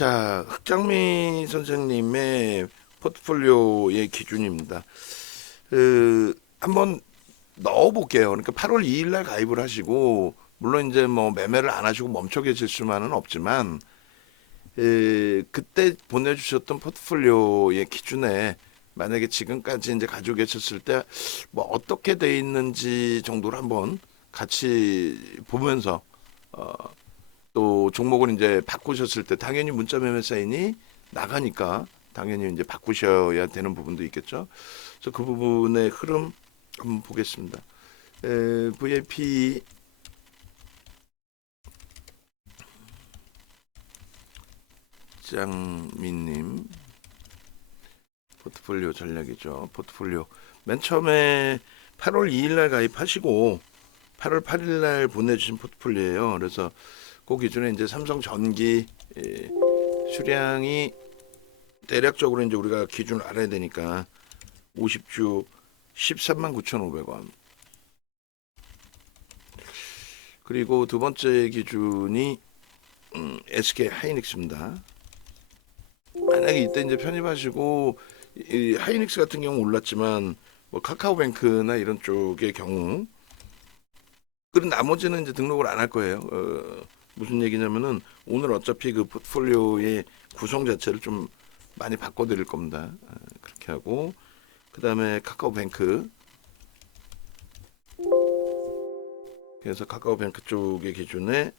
자, 흑장미 선생님의 포트폴리오의 기준입니다. 한번 넣어볼게요. 그러니까 8월 2일 날 가입을 하시고, 물론 이제 뭐 매매를 안 하시고 멈춰 계실 수만은 없지만, 그때 보내주셨던 포트폴리오의 기준에 만약에 지금까지 이제 가지고 계셨을 때 뭐 어떻게 돼 있는지 정도를 한번 같이 보면서, 또 종목을 이제 바꾸셨을 때 당연히 문자 매매 사인이 나가니까 당연히 이제 바꾸셔야 되는 부분도 있겠죠. 그래서 그 부분의 흐름 한번 보겠습니다. VIP 장미님 포트폴리오 전략이죠. 포트폴리오 맨 처음에 8월 2일 날 가입하시고 8월 8일 날 보내주신 포트폴리오예요. 그래서 그 기준에 이제 삼성 전기 수량이 대략적으로 이제 우리가 기준을 알아야 되니까 50주 13만 9,500원. 그리고 두 번째 기준이 SK 하이닉스입니다. 만약에 이때 이제 편입하시고 이 하이닉스 같은 경우 올랐지만 뭐 카카오뱅크나 이런 쪽의 경우 그런 나머지는 이제 등록을 안 할 거예요. 무슨 얘기냐면은 오늘 어차피 그 포트폴리오의 구성 자체를 좀 많이 바꿔드릴 겁니다. 그렇게 하고 그 다음에 카카오뱅크 그래서 카카오뱅크 쪽의 기준에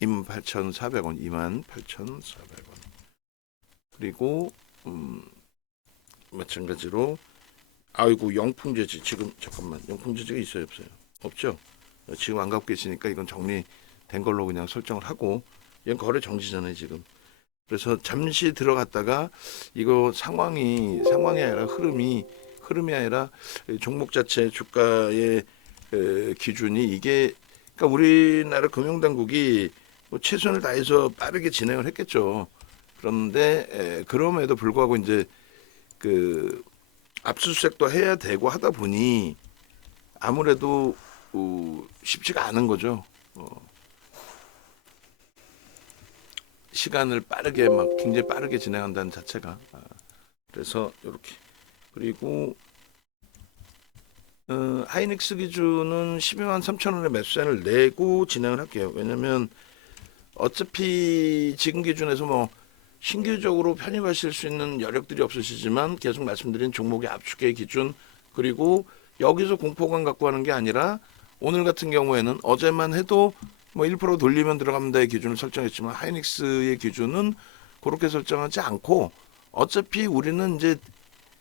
28,400원 28,400원 그리고 마찬가지로 아이고 영풍재지 지금 잠깐만 영풍재지가 있어요 없어요? 없죠? 지금 안 갖고 계시니까 이건 정리된 걸로 그냥 설정을 하고 이건 거래 정지잖아요 지금. 그래서 잠시 들어갔다가 이거 상황이 아니라 흐름이 아니라 종목 자체 주가의 기준이 이게 그러니까 우리나라 금융당국이 뭐 최선을 다해서 빠르게 진행을 했겠죠. 그런데 그럼에도 불구하고 이제 그 압수수색도 해야 되고 하다 보니 아무래도 쉽지가 않은 거죠. 시간을 빠르게 막 굉장히 빠르게 진행한다는 자체가 그래서 이렇게 그리고 하이닉스 기준은 12만 3천 원의 매수세를 내고 진행을 할게요. 왜냐면 어차피 지금 기준에서 뭐 신규적으로 편입하실 수 있는 여력들이 없으시지만 계속 말씀드린 종목의 압축의 기준 그리고 여기서 공포감 갖고 하는 게 아니라 오늘 같은 경우에는 어제만 해도 뭐 1% 돌리면 들어갑니다의 기준을 설정했지만 하이닉스의 기준은 그렇게 설정하지 않고 어차피 우리는 이제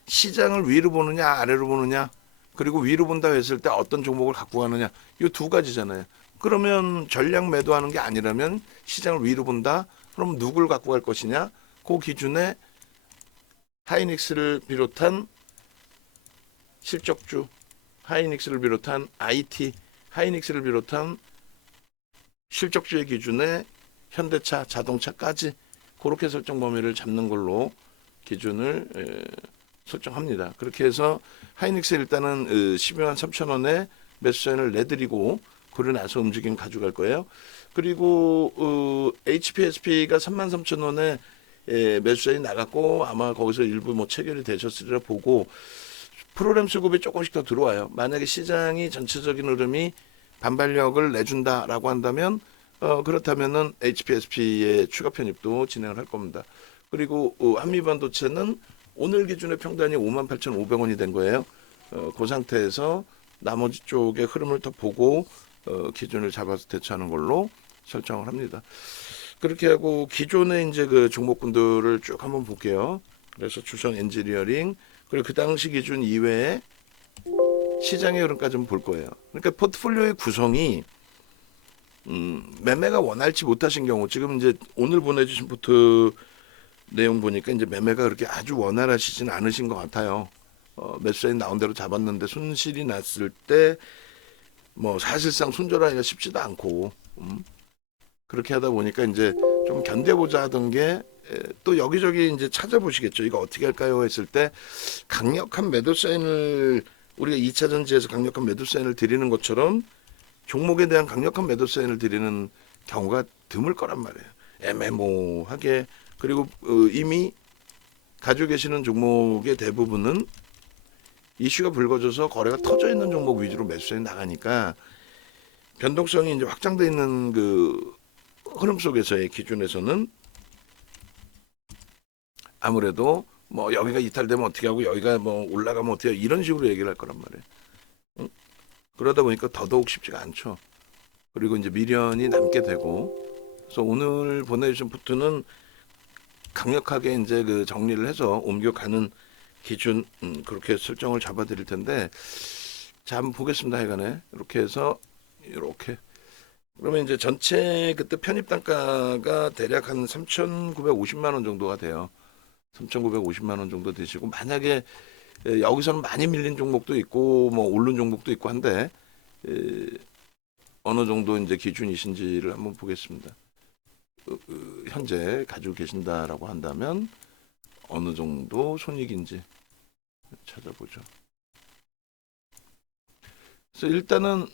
시장을 위로 보느냐 아래로 보느냐 그리고 위로 본다 했을 때 어떤 종목을 갖고 가느냐 이 두 가지잖아요. 그러면 전략 매도하는 게 아니라면 시장을 위로 본다. 그럼 누굴 갖고 갈 것이냐? 그 기준에 하이닉스를 비롯한 실적주, 하이닉스를 비롯한 IT, 하이닉스를 비롯한 실적주의 기준에 현대차, 자동차까지 그렇게 설정 범위를 잡는 걸로 기준을 설정합니다. 그렇게 해서 하이닉스 일단은 12만 3천 원에 매수세를 내드리고 그러고 나서 움직임 가져갈 거예요. 그리고 HPSP가 3만 3천 원에 매수세이 나갔고 아마 거기서 일부 뭐 체결이 되셨으리라 보고 프로그램 수급이 조금씩 더 들어와요. 만약에 시장이 전체적인 흐름이 반발력을 내준다라고 한다면 그렇다면은 HPSP의 추가 편입도 진행을 할 겁니다. 그리고 한미반도체는 오늘 기준의 평단이 58,500원이 된 거예요. 그 상태에서 나머지 쪽의 흐름을 더 보고 기준을 잡아서 대처하는 걸로 설정을 합니다. 그렇게 하고 기존의 이제 그 종목군들을 쭉 한번 볼게요. 그래서 주성 엔지니어링 그리고 그 당시 기준 이외에 시장의 흐름까지 좀 볼 거예요. 그러니까 포트폴리오의 구성이 매매가 원활치 못하신 경우 지금 이제 오늘 보내주신 포트 내용 보니까 이제 매매가 그렇게 아주 원활하시진 않으신 것 같아요. 매수세인 나온 대로 잡았는데 손실이 났을 때 뭐 사실상 손절하기가 쉽지도 않고 그렇게 하다 보니까 이제 좀 견뎌보자 하던 게 또 여기저기 이제 찾아보시겠죠. 이거 어떻게 할까요? 했을 때 강력한 매도 사인을 우리가 2차 전지에서 강력한 매도 사인을 드리는 것처럼 종목에 대한 강력한 매도 사인을 드리는 경우가 드물 거란 말이에요. 애매모호하게. 그리고 이미 가지고 계시는 종목의 대부분은 이슈가 불거져서 거래가 터져 있는 종목 위주로 매수세 나가니까 변동성이 이제 확장돼 있는 그 흐름 속에서의 기준에서는 아무래도 뭐 여기가 이탈되면 어떻게 하고 여기가 뭐 올라가면 어떻게 하고 이런 식으로 얘기를 할 거란 말이에요. 응? 그러다 보니까 더더욱 쉽지가 않죠. 그리고 이제 미련이 남게 되고, 그래서 오늘 보내주신 포트는 강력하게 이제 그 정리를 해서 옮겨가는 기준, 그렇게 설정을 잡아드릴 텐데, 자 한번 보겠습니다. 하여간에 이렇게 해서 이렇게 그러면 이제 전체 그때 편입 단가가 대략 한 3,950만 원 정도가 돼요. 3,950만 원 정도 되시고, 만약에 여기서는 많이 밀린 종목도 있고 뭐 오른 종목도 있고 한데 어느 정도 이제 기준이신지를 한번 보겠습니다. 현재 가지고 계신다라고 한다면 어느 정도 손익인지 찾아보죠. 그래서 일단은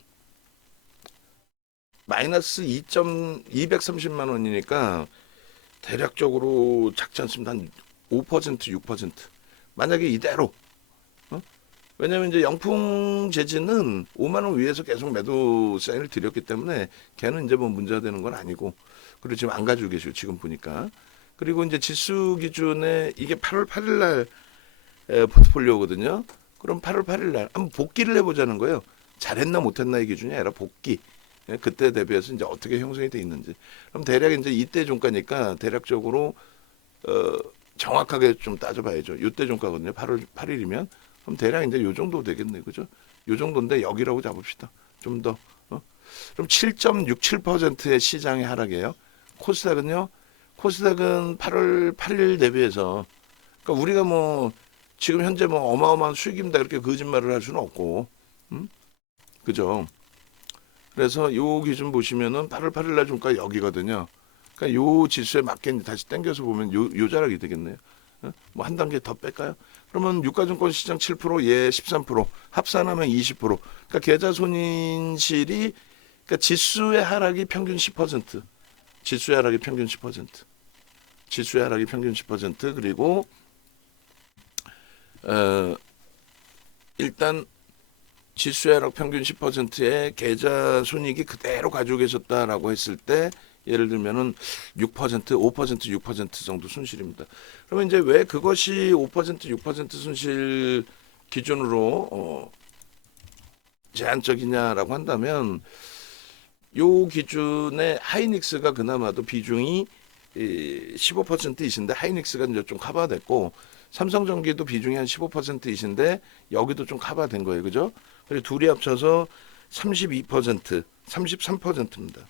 마이너스 230만 원이니까 대략적으로 작지 않습니다. 한 5%, 6%. 만약에 이대로 왜냐면 이제 영풍 재지는 5만 원 위에서 계속 매도 사인을 드렸기 때문에 걔는 이제 뭐 문제가 되는 건 아니고, 그리고 지금 안 가지고 계시고 지금 보니까. 그리고 이제 지수 기준에 이게 8월 8일 날 포트폴리오거든요. 그럼 8월 8일 날 한번 복기를 해보자는 거예요. 잘했나 못했나의 기준이 아니라 복기. 그때 대비해서 이제 어떻게 형성이 돼 있는지. 그럼 대략 이제 이때 종가니까 대략적으로 정확하게 좀 따져봐야죠. 이때 종가거든요. 8월 8일이면. 그럼 대략 이제 요 정도 되겠네, 그죠? 요 정도인데 여기라고 잡읍시다. 좀 더. 그럼 7.67%의 시장의 하락이에요. 코스닥은요. 코스닥은 8월 8일 대비해서, 그러니까 우리가 뭐 지금 현재 뭐 어마어마한 수익입니다 이렇게 거짓말을 할 수는 없고, 그죠? 그래서 요 기준 보시면은 8월 8일 날 종가 여기거든요. 그러니까 요 지수에 맞게 다시 당겨서 보면 요 자락이 되겠네요. 뭐 한 단계 더 뺄까요? 그러면 유가증권 시장 7%, 얘 13%, 합산하면 20%. 그러니까 계좌 손실이, 그러니까 지수의 하락이 평균 10%, 지수의 하락이 평균 10%, 지수의 하락이 평균 10%. 그리고 일단 지수의 하락 평균 10%의 계좌 손익이 그대로 가지고 계셨다라고 했을 때 예를 들면은 6%, 5%, 6% 정도 손실입니다. 그러면 이제 왜 그것이 5%, 6% 손실 기준으로 제한적이냐라고 한다면, 요 기준에 하이닉스가 그나마도 비중이 15%이신데 하이닉스가 이제 좀 커버됐고, 삼성전기도 비중이 한 15%이신데 여기도 좀 커버된 거예요, 그죠? 그리고 둘이 합쳐서 32%, 33%입니다.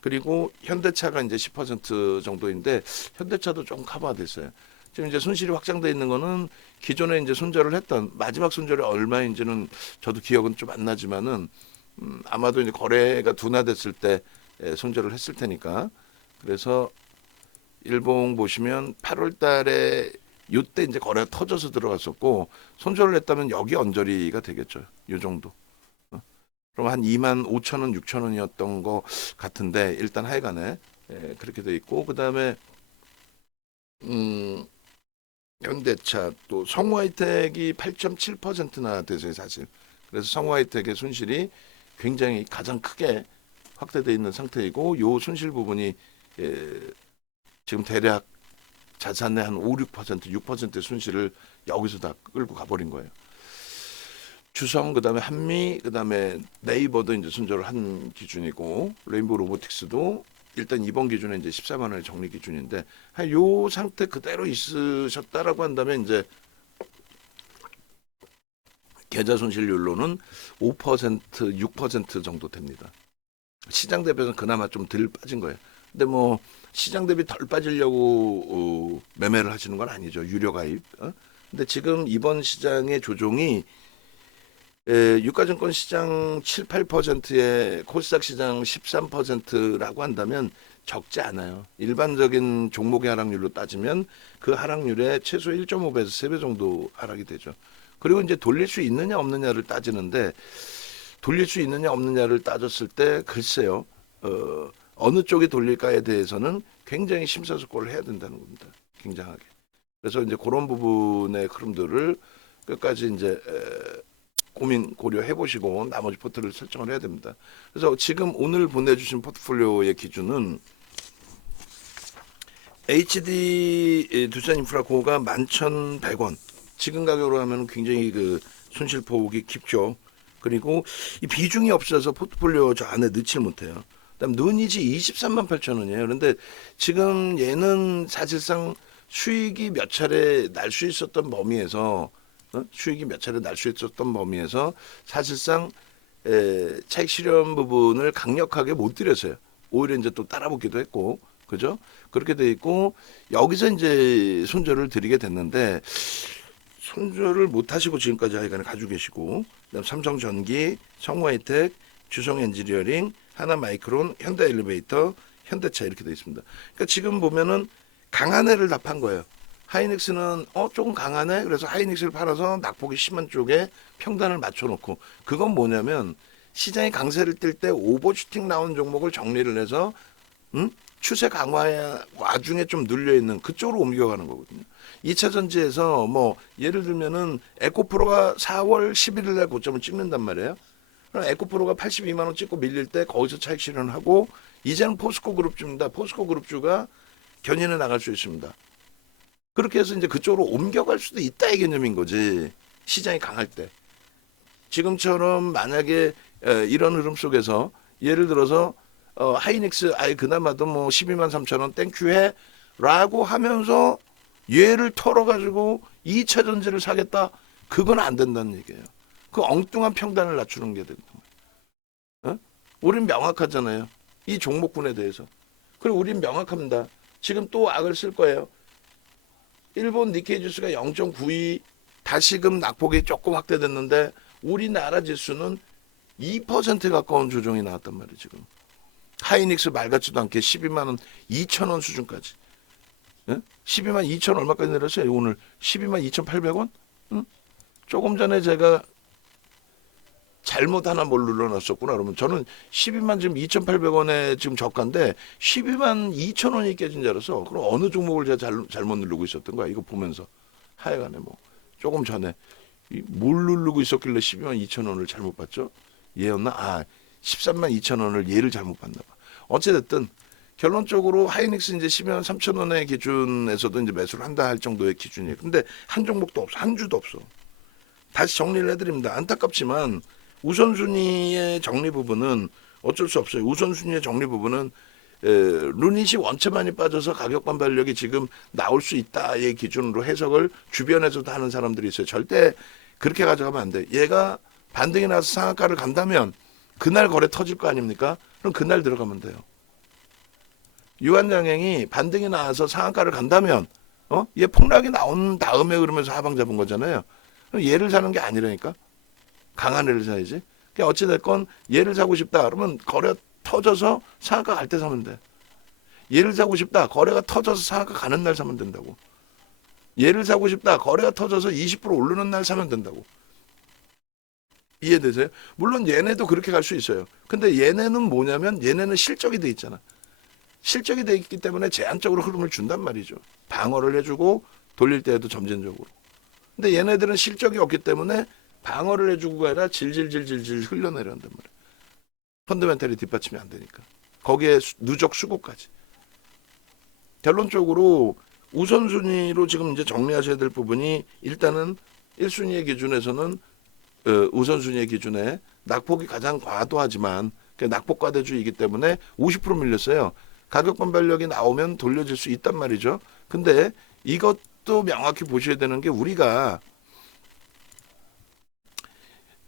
그리고 현대차가 이제 10% 정도인데 현대차도 좀 커버됐어요. 지금 이제 손실이 확장돼 있는 거는 기존에 이제 손절을 했던 마지막 손절이 얼마인지는 저도 기억은 좀 안 나지만은 아마도 이제 거래가 둔화됐을 때 손절을 했을 테니까. 그래서 일봉 보시면 8월 달에 요때 이제 거래가 터져서 들어갔었고, 손절을 했다면 여기 언저리가 되겠죠. 요 정도. 그럼 한 2만 5천 원, 6천 원이었던 거 같은데 일단 하여간에 그렇게 돼 있고, 그다음에 현대차 또 성우하이텍이 8.7%나 되세요, 사실. 그래서 성우하이텍의 손실이 굉장히 가장 크게 확대돼 있는 상태이고, 요 손실 부분이 지금 대략 자산의 한 5, 6%, 6%의 손실을 여기서 다 끌고 가버린 거예요. 주성, 그다음에 한미, 그다음에 네이버도 이제 손절을 한 기준이고, 레인보우 로보틱스도 일단 이번 기준에 이제 14만 원의 정리 기준인데, 요 상태 그대로 있으셨다라고 한다면 이제 계좌 손실률로는 5%, 6% 정도 됩니다. 시장 대비해서 그나마 좀 덜 빠진 거예요. 근데 뭐 시장 대비 덜 빠지려고 매매를 하시는 건 아니죠. 유료 가입. 근데 지금 이번 시장의 조종이 유가증권 시장 7, 8%에 코스닥 시장 13%라고 한다면 적지 않아요. 일반적인 종목의 하락률로 따지면 그 하락률의 최소 1.5배에서 3배 정도 하락이 되죠. 그리고 이제 돌릴 수 있느냐 없느냐를 따지는데, 돌릴 수 있느냐 없느냐를 따졌을 때 글쎄요. 어느 쪽이 돌릴까에 대해서는 굉장히 심사숙고를 해야 된다는 겁니다. 굉장하게. 그래서 이제 그런 부분의 흐름들을 끝까지 이제 고민 고려해 보시고 나머지 포트를 설정을 해야 됩니다. 그래서 지금 오늘 보내주신 포트폴리오의 기준은 HD 두산인프라 고가 11,100원. 지금 가격으로 하면 굉장히 그 손실폭이 깊죠. 그리고 이 비중이 없어서 포트폴리오 저 안에 넣질 못해요. 그다음 눈이지 23만 8천 원이에요. 그런데 지금 얘는 사실상 수익이 몇 차례 날 수 있었던 범위에서 수익이 몇 차례 날 수 있었던 범위에서 사실상 차익 실현 부분을 강력하게 못 들였어요. 오히려 이제 또 따라붙기도 했고, 그죠? 그렇게 돼 있고 여기서 이제 손절을 드리게 됐는데 손절을 못 하시고 지금까지 하여간에 가지고 계시고, 그다음 삼성전기, 성화이텍, 주성엔지니어링, 하나마이크론, 현대엘리베이터, 현대차 이렇게 돼 있습니다. 그러니까 지금 보면은 강한 애를 다 판 거예요. 하이닉스는 조금 강하네. 그래서 하이닉스를 팔아서 낙폭이 심한 쪽에 평단을 맞춰놓고, 그건 뭐냐면 시장이 강세를 띨 때 오버슈팅 나온 종목을 정리를 해서 추세 강화의 와중에 좀 눌려 있는 그쪽으로 옮겨가는 거거든요. 2차 전지에서 뭐 예를 들면은 에코프로가 4월 11일 날 고점을 찍는단 말이에요. 그럼 에코프로가 82만 원 찍고 밀릴 때 거기서 차익 실현하고, 이제는 포스코 그룹주입니다. 포스코 그룹주가 견인해 나갈 수 있습니다. 그렇게 해서 이제 그쪽으로 옮겨갈 수도 있다 이 개념인 거지. 시장이 강할 때. 지금처럼 만약에 이런 흐름 속에서 예를 들어서 하이닉스 아예 그나마도 뭐 12만 3천 원 땡큐해 라고 하면서 얘를 털어가지고 2차 전지를 사겠다. 그건 안 된다는 얘기예요. 그 엉뚱한 평단을 낮추는 게 된다. 우린 명확하잖아요. 이 종목군에 대해서. 그리고 우린 명확합니다. 지금 또 악을 쓸 거예요. 일본 니케이 지수가 0.92 다시금 낙폭이 조금 확대됐는데 우리나라 지수는 2% 가까운 조정이 나왔단 말이에요. 지금. 하이닉스 말 같지도 않게 12만 원 2천 원 수준까지. 12만 2천 얼마까지 내렸어요? 오늘 12만 2,800원? 조금 전에 제가 잘못 하나 뭘 눌러놨었구나. 그러면 저는 12만 지금 2,800원에 지금 저가인데 12만 2천 원이 깨진 줄 알았어. 그럼 어느 종목을 제가 잘못 누르고 있었던 거야? 이거 보면서 하여간에 뭐 조금 전에 뭘 누르고 있었길래 12만 2천 원을 잘못 봤죠? 얘였나? 13만 2천 원을 얘를 잘못 봤나 봐. 어찌됐든 결론적으로 하이닉스 이제 12만 3천 원의 기준에서도 이제 매수를 한다 할 정도의 기준이에요. 근데 한 종목도 없어. 한 주도 없어. 다시 정리를 해드립니다. 안타깝지만 우선순위의 정리 부분은 어쩔 수 없어요. 우선순위의 정리 부분은 루닛이 원체 많이 빠져서 가격 반발력이 지금 나올 수 있다의 기준으로 해석을 주변에서도 하는 사람들이 있어요. 절대 그렇게 가져가면 안 돼. 얘가 반등이 나서 상한가를 간다면 그날 거래 터질 거 아닙니까? 그럼 그날 들어가면 돼요. 유한양행이 반등이 나와서 상한가를 간다면 얘 폭락이 나온 다음에 그러면서 하방 잡은 거잖아요. 그럼 얘를 사는 게 아니라니까. 강한 애를 사야지. 그러니까 어찌됐건 얘를 사고 싶다 그러면 거래 터져서 상한가 갈 때 사면 돼. 얘를 사고 싶다 거래가 터져서 상한가 가는 날 사면 된다고. 얘를 사고 싶다 거래가 터져서 20% 오르는 날 사면 된다고. 이해되세요? 물론 얘네도 그렇게 갈 수 있어요. 근데 얘네는 뭐냐면 얘네는 실적이 돼 있잖아. 실적이 돼 있기 때문에 제한적으로 흐름을 준단 말이죠. 방어를 해주고 돌릴 때에도 점진적으로. 근데 얘네들은 실적이 없기 때문에 방어를 해주고가 아니라 질질질질질 흘러내려온단 말이에요. 펀더멘탈이 뒷받침이 안 되니까. 거기에 누적 수급까지. 결론적으로 우선순위로 지금 이제 정리하셔야 될 부분이 일단은 1순위의 기준에서는 우선순위의 기준에 낙폭이 가장 과도하지만 낙폭 과대주의이기 때문에 50% 밀렸어요. 가격 반발력이 나오면 돌려질 수 있단 말이죠. 근데 이것도 명확히 보셔야 되는 게 우리가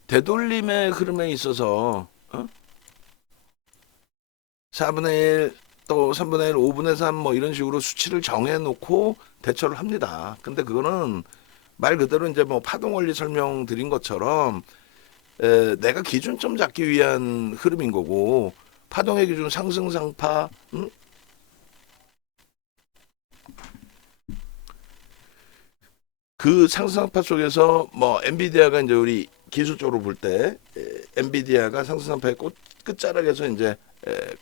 되돌림의 흐름에 있어서 4분의 1, 또 3분의 1, 5분의 3 뭐 이런 식으로 수치를 정해놓고 대처를 합니다. 근데 그거는 말 그대로 이제 뭐 파동 원리 설명드린 것처럼 내가 기준점 잡기 위한 흐름인 거고, 파동의 기준 상승상파, 그 상승상파 속에서 뭐 엔비디아가 이제 우리 기술적으로 볼 때 엔비디아가 상승상파의 끝자락에서 이제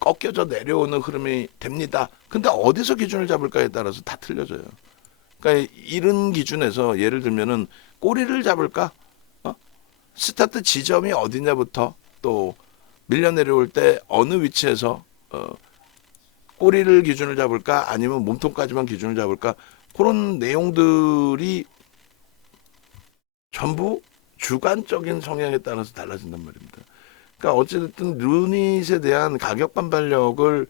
꺾여져 내려오는 흐름이 됩니다. 근데 어디서 기준을 잡을까에 따라서 다 틀려져요. 그러니까 이런 기준에서 예를 들면은 꼬리를 잡을까? 스타트 지점이 어디냐부터 또 밀려 내려올 때 어느 위치에서 꼬리를 기준을 잡을까? 아니면 몸통까지만 기준을 잡을까? 그런 내용들이 전부 주관적인 성향에 따라서 달라진단 말입니다. 그러니까 어쨌든 루닛에 대한 가격 반발력을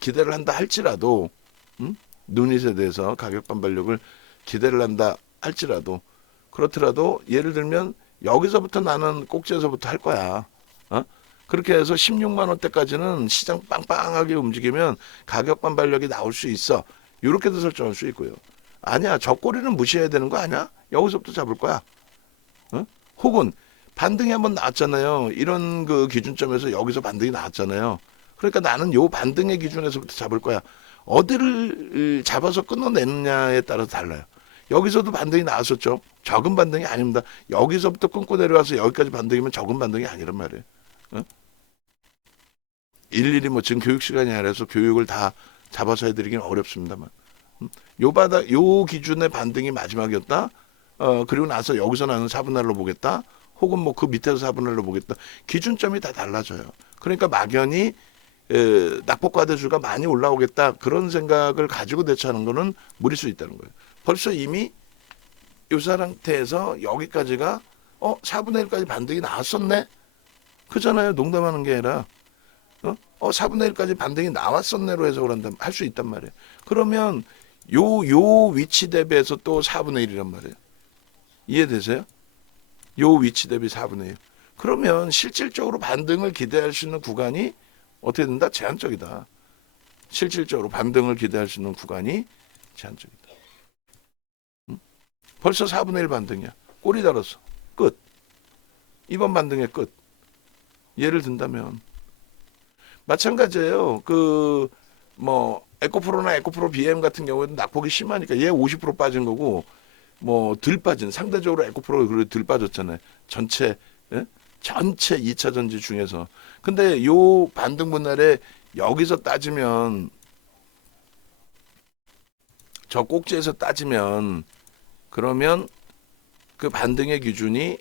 기대를 한다 할지라도 루닛에 대해서 가격 반발력을 기대를 한다 할지라도 그렇더라도 예를 들면 여기서부터 나는 꼭지에서부터 할 거야. 그렇게 해서 16만 원대까지는 시장 빵빵하게 움직이면 가격 반발력이 나올 수 있어. 이렇게도 설정할 수 있고요. 아니야, 저 꼬리는 무시해야 되는 거 아니야? 여기서부터 잡을 거야. 혹은 반등이 한번 나왔잖아요. 이런 그 기준점에서 여기서 반등이 나왔잖아요. 그러니까 나는 요 반등의 기준에서부터 잡을 거야. 어디를 잡아서 끊어내느냐에 따라서 달라요. 여기서도 반등이 나왔었죠. 적은 반등이 아닙니다. 여기서부터 끊고 내려와서 여기까지 반등이면 적은 반등이 아니란 말이에요. 일일이 뭐 지금 교육 시간이 아니라서 교육을 다 잡아서 해드리기는 어렵습니다만 요 기준의 반등이 마지막이었다. 그리고 나서 여기서 나는 4분의 1로 보겠다. 혹은 뭐 그 밑에서 4분의 1로 보겠다. 기준점이 다 달라져요. 그러니까 막연히 낙폭과대주가 많이 올라오겠다. 그런 생각을 가지고 대처하는 거는 무리일 수 있다는 거예요. 벌써 이미 이 상태에서 여기까지가 4분의 1까지 반등이 나왔었네. 그잖아요. 농담하는 게 아니라 4분의 1까지 반등이 나왔었네로 해석을 한다 할 수 있단 말이에요. 그러면 요 위치 대비해서 또 4분의 1이란 말이에요. 이해되세요? 요 위치 대비 4분의 1. 그러면 실질적으로 반등을 기대할 수 있는 구간이 어떻게 된다? 제한적이다. 실질적으로 반등을 기대할 수 있는 구간이 제한적이다. 벌써 4분의 1 반등이야. 꼬리 달았어. 끝. 이번 반등의 끝. 예를 든다면 마찬가지예요. 에코프로나 에코프로 BM 같은 경우에는 낙폭이 심하니까 얘 50% 빠진 거고 덜 빠진 상대적으로 에코프로가 그래 덜 빠졌잖아요. 전체 2차 전지 중에서. 근데 요 반등 분할에 여기서 따지면 저 꼭지에서 따지면 그러면 그 반등의 기준이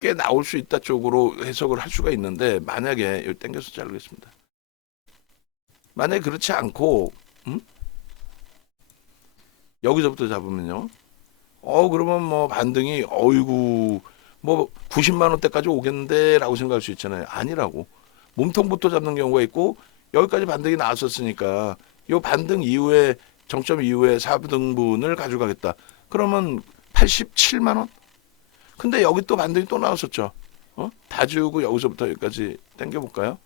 꽤 나올 수 있다 쪽으로 해석을 할 수가 있는데 만약에 여기 당겨서 자르겠습니다. 만약에 그렇지 않고 여기서부터 잡으면요. 그러면 뭐 반등이 어이구 뭐 90만 원대까지 오겠는데라고 생각할 수 있잖아요. 아니라고. 몸통부터 잡는 경우가 있고 여기까지 반등이 나왔었으니까 이 반등 이후에 정점 이후에 4등분을 가져가겠다. 그러면 87만 원? 근데 여기 또 반등이 또 나왔었죠. 다 지우고 여기서부터 여기까지 당겨볼까요?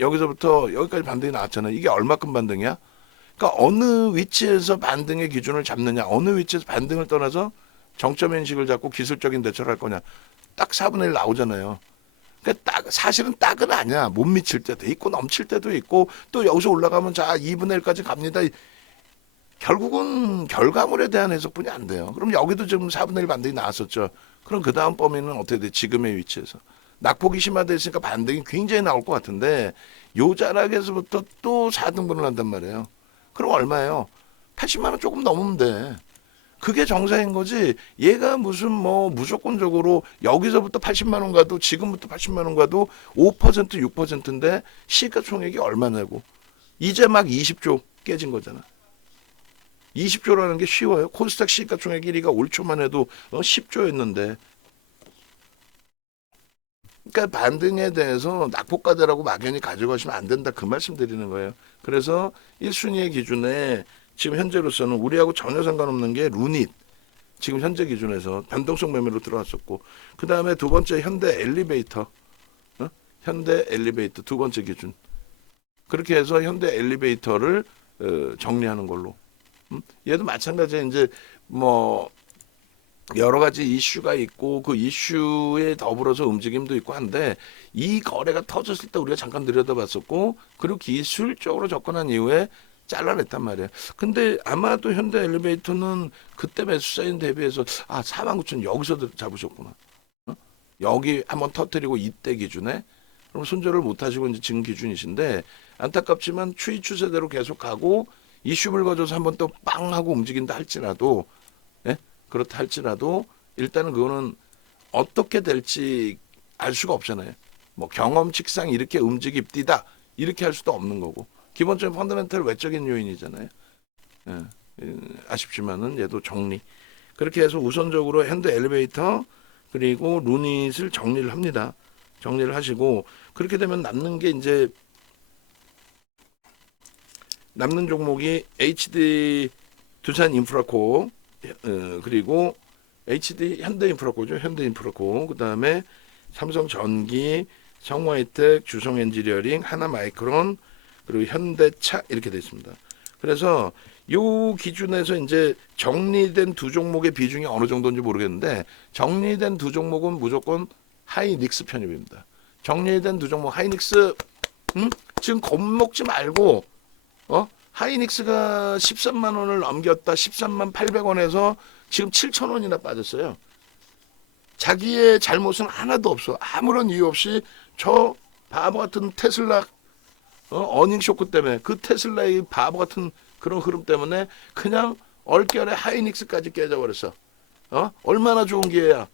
여기서부터 여기까지 반등이 나왔잖아요. 이게 얼마큼 반등이야? 그러니까 어느 위치에서 반등의 기준을 잡느냐, 어느 위치에서 반등을 떠나서 정점 인식을 잡고 기술적인 대처를 할 거냐. 딱 4분의 1 나오잖아요. 그러니까 사실은 딱은 아니야. 못 미칠 때도 있고 넘칠 때도 있고 또 여기서 올라가면 자 2분의 1까지 갑니다. 결국은 결과물에 대한 해석뿐이 안 돼요. 그럼 여기도 지금 4분의 1 반등이 나왔었죠. 그럼 그 다음 범위는 어떻게 돼? 지금의 위치에서. 낙폭이 심화되어 있으니까 반등이 굉장히 나올 것 같은데 요 자락에서부터 또 4등분을 한단 말이에요. 그럼 얼마예요? 80만 원 조금 넘으면 돼. 그게 정상인 거지. 얘가 무슨 무조건적으로 여기서부터 80만 원 가도 지금부터 80만 원 가도 5% 6%인데 시가총액이 얼마냐고. 이제 막 20조 깨진 거잖아. 20조라는 게 쉬워요. 코스닥 시가총액 1위가 올 초만 해도 10조였는데. 그러니까 반등에 대해서 낙폭과대라고 막연히 가져가시면 안 된다. 그 말씀 드리는 거예요. 그래서 1순위의 기준에 지금 현재로서는 우리하고 전혀 상관없는 게 루닛. 지금 현재 기준에서 변동성 매매로 들어왔었고 그 다음에 두 번째 현대 엘리베이터. 현대 엘리베이터 두 번째 기준. 그렇게 해서 현대 엘리베이터를 정리하는 걸로. 얘도 마찬가지에 이제 여러 가지 이슈가 있고 그 이슈에 더불어서 움직임도 있고 한데 이 거래가 터졌을 때 우리가 잠깐 들여다봤었고 그리고 기술적으로 접근한 이후에 잘라냈단 말이에요. 근데 아마도 현대 엘리베이터는 그때 매수사인 대비해서 49,000 여기서 잡으셨구나. 여기 한번 터뜨리고 이때 기준에 그럼 손절을 못 하시고 이제 지금 기준이신데 안타깝지만 추이 추세대로 계속 가고 이슈를 거줘서 한번 또 빵 하고 움직인다 할지라도 예? 그렇다 할지라도 일단은 그거는 어떻게 될지 알 수가 없잖아요. 뭐 경험칙상 이렇게 움직입디다 이렇게 할 수도 없는 거고 기본적인 펀더멘털 외적인 요인이잖아요. 예. 아쉽지만은 얘도 정리. 그렇게 해서 우선적으로 핸드 엘리베이터 그리고 루닛을 정리를 합니다. 정리를 하시고 그렇게 되면 남는 게 이제 남는 종목이 HD 두산 인프라코 그리고 HD 현대인프라코죠. 현대인프라코 그다음에 삼성전기, 성화이텍, 주성엔지니어링, 하나마이크론 그리고 현대차 이렇게 되어 있습니다. 그래서 요 기준에서 이제 정리된 두 종목의 비중이 어느 정도인지 모르겠는데 정리된 두 종목은 무조건 하이닉스 편입입니다. 정리된 두 종목 하이닉스 지금 겁먹지 말고 하이닉스가 13만 원을 넘겼다. 13만 800원에서 지금 7천 원이나 빠졌어요. 자기의 잘못은 하나도 없어. 아무런 이유 없이 저 바보 같은 테슬라 어닝 쇼크 때문에 그 테슬라의 바보 같은 그런 흐름 때문에 그냥 얼결에 하이닉스까지 깨져버렸어. 얼마나 좋은 기회야.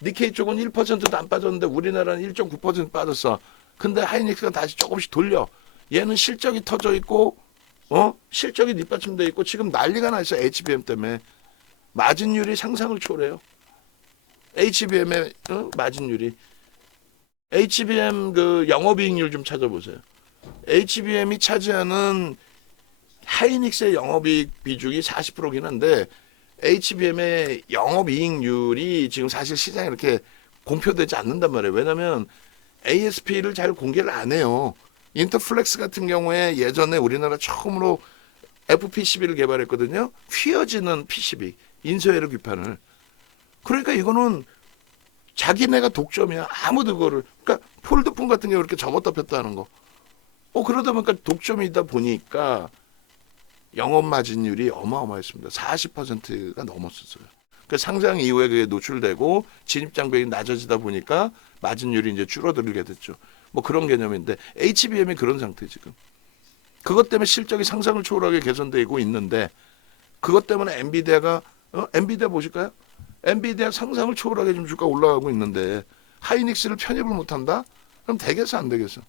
니케이 쪽은 1%도 안 빠졌는데 우리나라는 1.9% 빠졌어. 근데 하이닉스가 다시 조금씩 돌려. 얘는 실적이 터져 있고 실적이 뒷받침돼 있고 지금 난리가 나 있어. HBM 때문에 마진율이 상상을 초래해요. HBM의 마진율이 HBM 그 영업이익률 좀 찾아보세요. HBM이 차지하는 하이닉스의 영업이익 비중이 40%긴 한데 HBM의 영업이익률이 지금 사실 시장에 이렇게 공표되지 않는단 말이에요. 왜냐하면 ASP를 잘 공개를 안 해요. 인터플렉스 같은 경우에 예전에 우리나라 처음으로 FP11을 개발했거든요. 휘어지는 PCB, 인쇄회로 귀판을. 그러니까 이거는 자기네가 독점이야. 아무도 그거를. 그러니까 폴드폰 같은 경우 이렇게 접었다 폈다 하는 거. 그러다 보니까 독점이다 보니까 영업 마진율이 어마어마했습니다. 40%가 넘었었어요. 그 상장 이후에 그게 노출되고 진입 장벽이 낮아지다 보니까 마진율이 이제 줄어들게 됐죠. 뭐 그런 개념인데 HBM이 그런 상태 지금. 그것 때문에 실적이 상상을 초월하게 개선되고 있는데 그것 때문에 엔비디아가 엔비디아 보실까요? 엔비디아 상상을 초월하게 지금 주가 올라가고 있는데 하이닉스를 편입을 못한다? 그럼 되겠어 안 되겠어?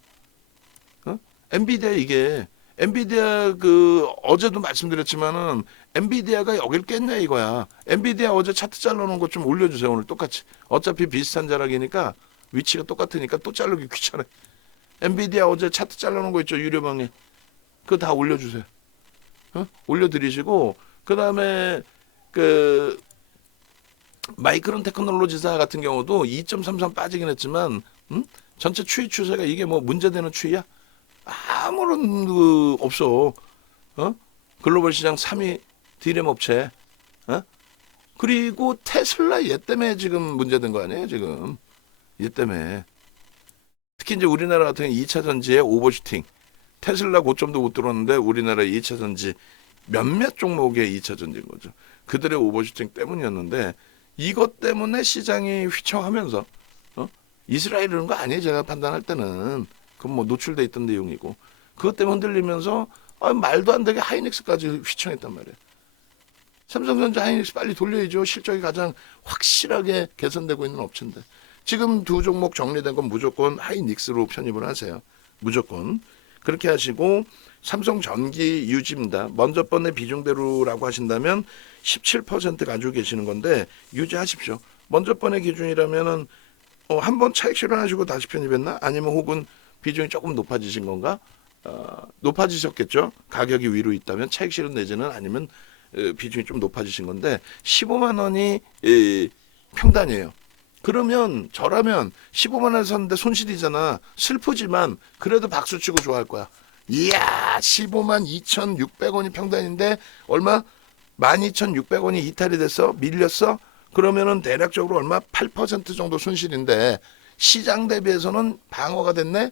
엔비디아 이게 엔비디아 그 어제도 말씀드렸지만은 엔비디아가 여길 깼냐 이거야. 엔비디아 어제 차트 잘라놓은 것 좀 올려주세요 오늘 똑같이. 어차피 비슷한 자락이니까 위치가 똑같으니까 또 자르기 귀찮아. 엔비디아 어제 차트 잘라놓은 거 있죠 유료방에. 그거 다 올려주세요. 올려드리시고 그 다음에 그 마이크론 테크놀로지사 같은 경우도 2.33 빠지긴 했지만 전체 추이 추세가 이게 뭐 문제되는 추이야? 아무런 그 없어. 글로벌 시장 3위 디램 업체. 그리고 테슬라 얘 때문에 지금 문제된 거 아니에요 지금. 얘 때문에. 특히 이제 우리나라 같은 2차 전지의 오버슈팅. 테슬라 고점도 못 들어왔는데 우리나라 2차 전지 몇몇 종목의 2차 전지인 거죠. 그들의 오버슈팅 때문이었는데 이것 때문에 시장이 휘청하면서 이스라엘 이런 거 아니에요. 제가 판단할 때는. 그건 뭐 노출돼 있던 내용이고 그것 때문에 흔들리면서 말도 안 되게 하이닉스까지 휘청했단 말이에요. 삼성전자 하이닉스 빨리 돌려야죠. 실적이 가장 확실하게 개선되고 있는 업체인데 지금 두 종목 정리된 건 무조건 하이닉스로 편입을 하세요. 무조건. 그렇게 하시고 삼성전기 유지입니다. 먼저 번의 비중대로라고 하신다면 17% 가지고 계시는 건데 유지하십시오. 먼저 번의 기준이라면은 한번 차익 실현하시고 다시 편입했나? 아니면 혹은 비중이 조금 높아지신 건가? 높아지셨겠죠. 가격이 위로 있다면 차익 실현 내지는 아니면 비중이 좀 높아지신 건데 15만 원이 평단이에요. 그러면 저라면 15만 원 샀는데 손실이잖아. 슬프지만 그래도 박수치고 좋아할 거야. 이야 15만 2,600원이 평단인데 얼마? 12,600원이 이탈이 됐어? 밀렸어? 그러면은 대략적으로 얼마? 8% 정도 손실인데 시장 대비해서는 방어가 됐네?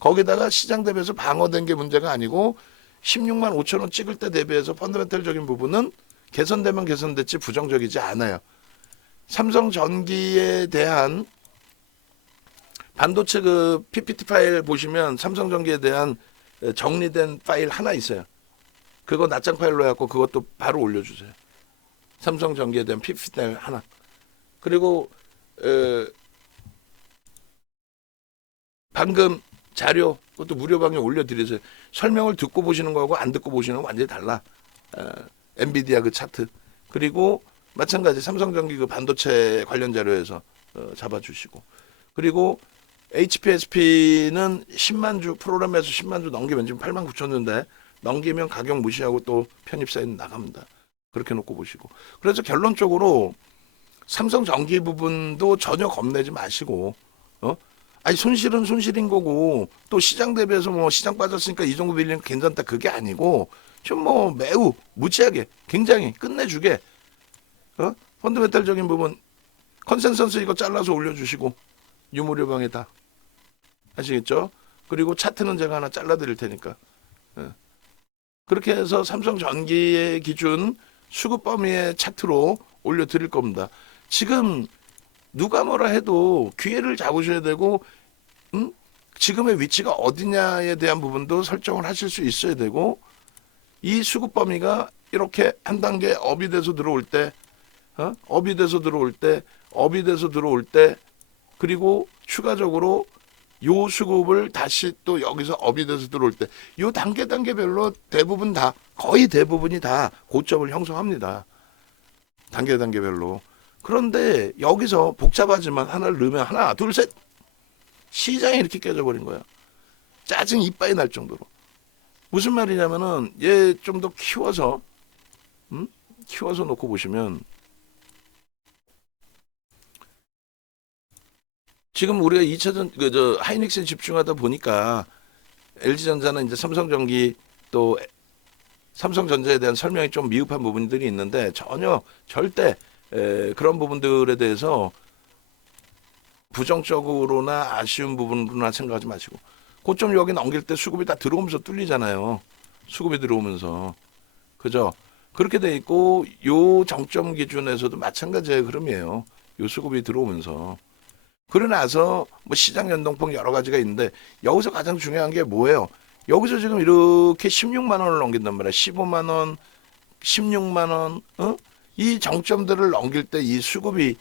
거기다가 시장 대비해서 방어된 게 문제가 아니고 16만 5천 원 찍을 때 대비해서 펀더멘털적인 부분은 개선되면 개선됐지 부정적이지 않아요. 삼성전기에 대한 반도체 그 PPT 파일 보시면 삼성전기에 대한 정리된 파일 하나 있어요. 그거 낱장 파일로 해갖고 그것도 바로 올려주세요. 삼성전기에 대한 PPT 파일 하나. 그리고 방금 자료 그것도 무료 방에 올려드리세요. 설명을 듣고 보시는 거하고 안 듣고 보시는 거 완전히 달라. 엔비디아 그 차트. 그리고 마찬가지 삼성전기 그 반도체 관련 자료에서 잡아주시고. 그리고 HPSP는 10만 주 프로그램에서 10만 주 넘기면 지금 8만 9천 주인데 넘기면 가격 무시하고 또 편입 사인 나갑니다. 그렇게 놓고 보시고. 그래서 결론적으로 삼성전기 부분도 전혀 겁내지 마시고 아니 손실은 손실인 거고 또 시장 대비해서 뭐 시장 빠졌으니까 이 정도 빌리는 괜찮다 그게 아니고 좀 뭐 매우 무지하게 굉장히 끝내주게 펀더멘탈적인 부분 컨센서스 이거 잘라서 올려주시고 유무료방에다 아시겠죠? 그리고 차트는 제가 하나 잘라드릴 테니까 그렇게 해서 삼성전기의 기준 수급 범위의 차트로 올려드릴 겁니다. 지금 누가 뭐라 해도 기회를 잡으셔야 되고 지금의 위치가 어디냐에 대한 부분도 설정을 하실 수 있어야 되고 이 수급 범위가 이렇게 한 단계 업이 돼서 들어올 때 업이 돼서 들어올 때 그리고 추가적으로 요 수급을 다시 또 여기서 업이 돼서 들어올 때 요 단계별로 대부분 다 거의 대부분이 다 고점을 형성합니다. 단계별로. 그런데 여기서 복잡하지만 하나를 넣으면 하나 둘 셋 시장이 이렇게 깨져버린 거야. 짜증 이빠이 날 정도로. 무슨 말이냐면은 얘 좀 더 키워서 놓고 보시면 지금 우리가 2차전 하이닉스에 집중하다 보니까 LG전자는 이제 삼성전기 또 삼성전자에 대한 설명이 좀 미흡한 부분들이 있는데 전혀 절대 그런 부분들에 대해서 부정적으로나 아쉬운 부분으로나 생각하지 마시고 고점 여기 넘길 때 수급이 다 들어오면서 뚫리잖아요. 수급이 들어오면서 그죠? 그렇게 돼 있고 요 정점 기준에서도 마찬가지의 흐름이에요. 요 수급이 들어오면서 그러고 나서 뭐 시장 연동폭 여러 가지가 있는데 여기서 가장 중요한 게 뭐예요? 여기서 지금 이렇게 16만 원을 넘긴단 말이야. 15만 원, 16만 원, 이 정점들을 넘길 때 이 수급이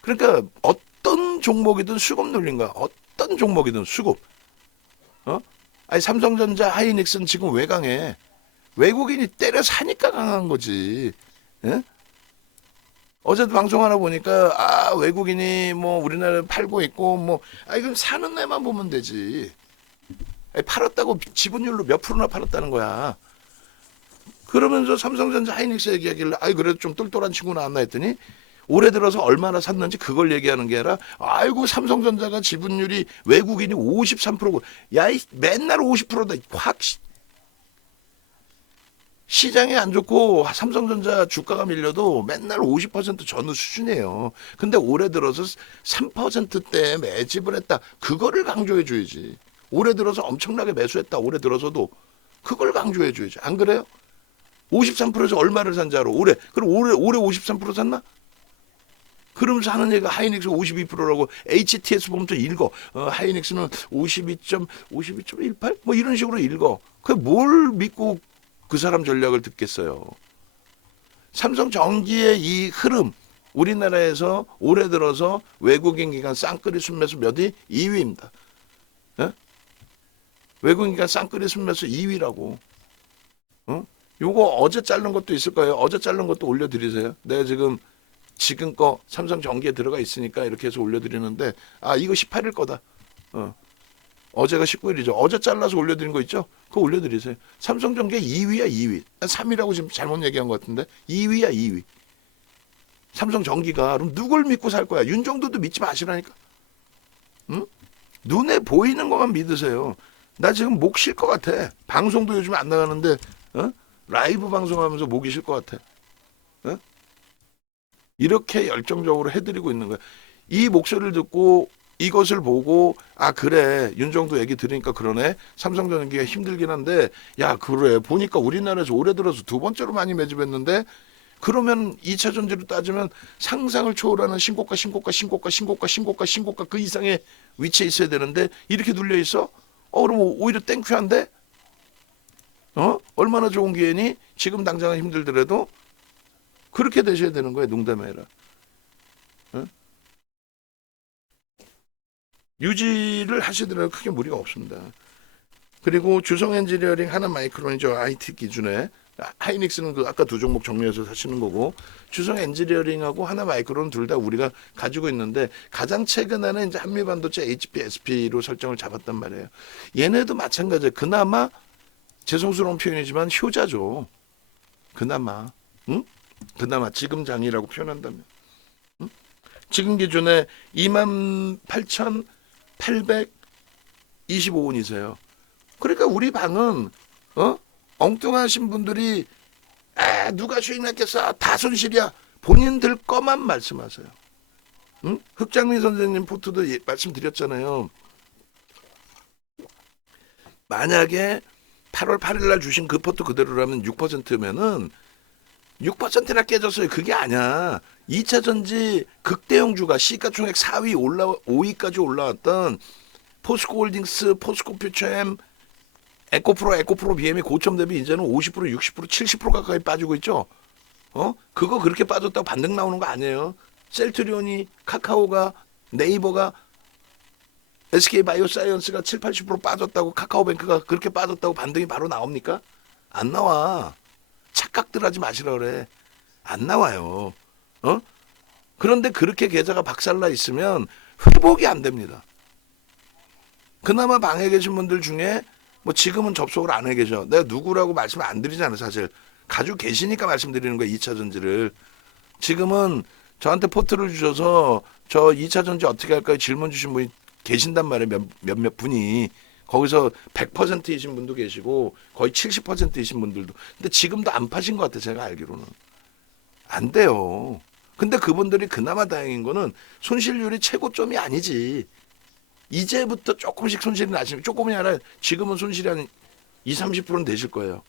그러니까 어떤 종목이든 수급 눌린 거야. 어떤 종목이든 수급. 아니 삼성전자, 하이닉스는 지금 왜 강해? 외국인이 때려 사니까 강한 거지. 예? 어제도 방송 하나 보니까 외국인이 뭐 우리나라에 팔고 있고 뭐 그럼 사는 애만 보면 되지. 아니, 팔았다고 지분율로 몇 프로나 팔았다는 거야. 그러면서 삼성전자 하이닉스 얘기하길래 그래도 좀 똘똘한 친구 나왔나 했더니 올해 들어서 얼마나 샀는지 그걸 얘기하는 게 아니라 아이고 삼성전자가 지분율이 외국인이 53%고 맨날 50%다 확 시장이 안 좋고 삼성전자 주가가 밀려도 맨날 50% 전후 수준이에요. 근데 올해 들어서 3%대에 매집을 했다. 그거를 강조해 줘야지. 올해 들어서 엄청나게 매수했다. 올해 들어서도 그걸 강조해 줘야지. 안 그래요? 53%에서 얼마를 산 줄 알아? 올해. 그럼 올해 53% 샀나? 그러면서 하는 얘기가 하이닉스 52%라고 HTS 보면 또 읽어. 하이닉스는 52.18? 뭐 이런 식으로 읽어. 그 뭘 믿고 그 사람 전략을 듣겠어요. 삼성전기의 이 흐름 우리나라에서 올해 들어서 외국인 기관 쌍끌이 순매수 몇위? 2위입니다. 예? 외국인 기관 쌍끌이 순매수 2위라고. 요거 어제 자른 것도 있을 거예요. 어제 자른 것도 올려드리세요. 내가 지금 거 삼성전기에 들어가 있으니까 이렇게 해서 올려드리는데 이거 18일 거다. 어제가 19일이죠. 어제 잘라서 올려드린 거 있죠? 그거 올려드리세요. 삼성전기 2위야 2위. 3위라고 지금 잘못 얘기한 것 같은데 2위야 2위. 삼성전기가 그럼 누굴 믿고 살 거야? 윤정도도 믿지 마시라니까. 응? 눈에 보이는 것만 믿으세요. 나 지금 목 쉴 것 같아. 방송도 요즘 안 나가는데 라이브 방송하면서 목이 쉴 것 같아. 이렇게 열정적으로 해드리고 있는 거야. 이 목소리를 듣고 이것을 보고 그래 윤정도 얘기 들으니까 그러네. 삼성전기가 힘들긴 한데 그래 보니까 우리나라에서 올해 들어서 두 번째로 많이 매집했는데 그러면 2차 전지로 따지면 상상을 초월하는 신고가 그 이상의 위치에 있어야 되는데 이렇게 눌려 있어? 그럼 오히려 땡큐한데? 얼마나 좋은 기회니? 지금 당장은 힘들더라도 그렇게 되셔야 되는 거예요. 농담이 아니라. 유지를 하시더라도 크게 무리가 없습니다. 그리고 주성 엔지니어링 하나 마이크론이죠. IT 기준에. 하이닉스는 그 아까 두 종목 정리해서 사시는 거고, 주성 엔지니어링하고 하나 마이크론 둘 다 우리가 가지고 있는데, 가장 최근에는 이제 한미반도체 HPSP로 설정을 잡았단 말이에요. 얘네도 마찬가지예요. 그나마 죄송스러운 표현이지만 효자죠. 그나마. 응? 그나마 지금 장이라고 표현한다면. 응? 지금 기준에 28,825원이세요. 그러니까 우리 방은 엉뚱하신 분들이 누가 수익 났겠어 다 손실이야 본인들 거만 말씀하세요. 응? 흑장미 선생님 포트도 말씀드렸잖아요. 만약에 8월 8일 날 주신 그 포트 그대로라면 6%면은 6%나 깨졌어요. 그게 아니야. 2차 전지 극대형주가 시가총액 4위 5위까지 올라왔던 포스코홀딩스, 포스코퓨처엠, 에코프로 BM이 고점 대비 이제는 50%, 60%, 70% 가까이 빠지고 있죠. 그거 그렇게 빠졌다고 반등 나오는 거 아니에요. 셀트리온이, 카카오가, 네이버가, SK바이오사이언스가 7, 80% 빠졌다고, 카카오뱅크가 그렇게 빠졌다고 반등이 바로 나옵니까? 안 나와. 착각들 하지 마시라 그래. 안 나와요. 그런데 그렇게 계좌가 박살나 있으면 회복이 안 됩니다. 그나마 방에 계신 분들 중에 뭐 지금은 접속을 안 해 계셔. 내가 누구라고 말씀을 안 드리잖아. 사실 가지고 계시니까 말씀드리는 거야. 2차 전지를. 지금은 저한테 포트를 주셔서 저 2차 전지 어떻게 할까요? 질문 주신 분이 계신단 말이에요. 몇몇 분이. 거기서 100%이신 분도 계시고 거의 70%이신 분들도. 근데 지금도 안 파신 것 같아. 제가 알기로는. 안 돼요. 근데 그분들이 그나마 다행인 거는 손실률이 최고점이 아니지. 이제부터 조금씩 손실이 나시면, 조금이 아니라 지금은 손실이 한 20, 30%는 되실 거예요.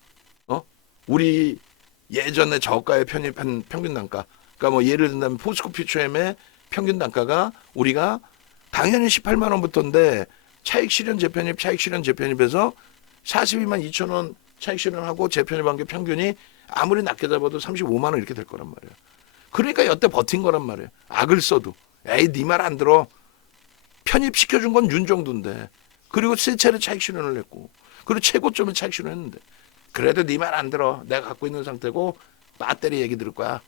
우리 예전에 저가에 편입한 평균 단가. 그러니까 뭐 예를 든다면 포스코 퓨처엠의 평균 단가가 우리가 당연히 18만 원부터인데 차익 실현 재편입에서 42만 2천 원 차익 실현하고 재편입한 게 평균이 아무리 낮게 잡아도 35만 원 이렇게 될 거란 말이에요. 그러니까 여태 버틴 거란 말이에요. 악을 써도. 에이, 네 말 안 들어. 편입시켜준 건 윤정도인데. 그리고 세 차례 차익 실현을 했고. 그리고 최고점에 차익 실현했는데. 그래도 네 말 안 들어. 내가 갖고 있는 상태고 배터리 얘기 들을 거야.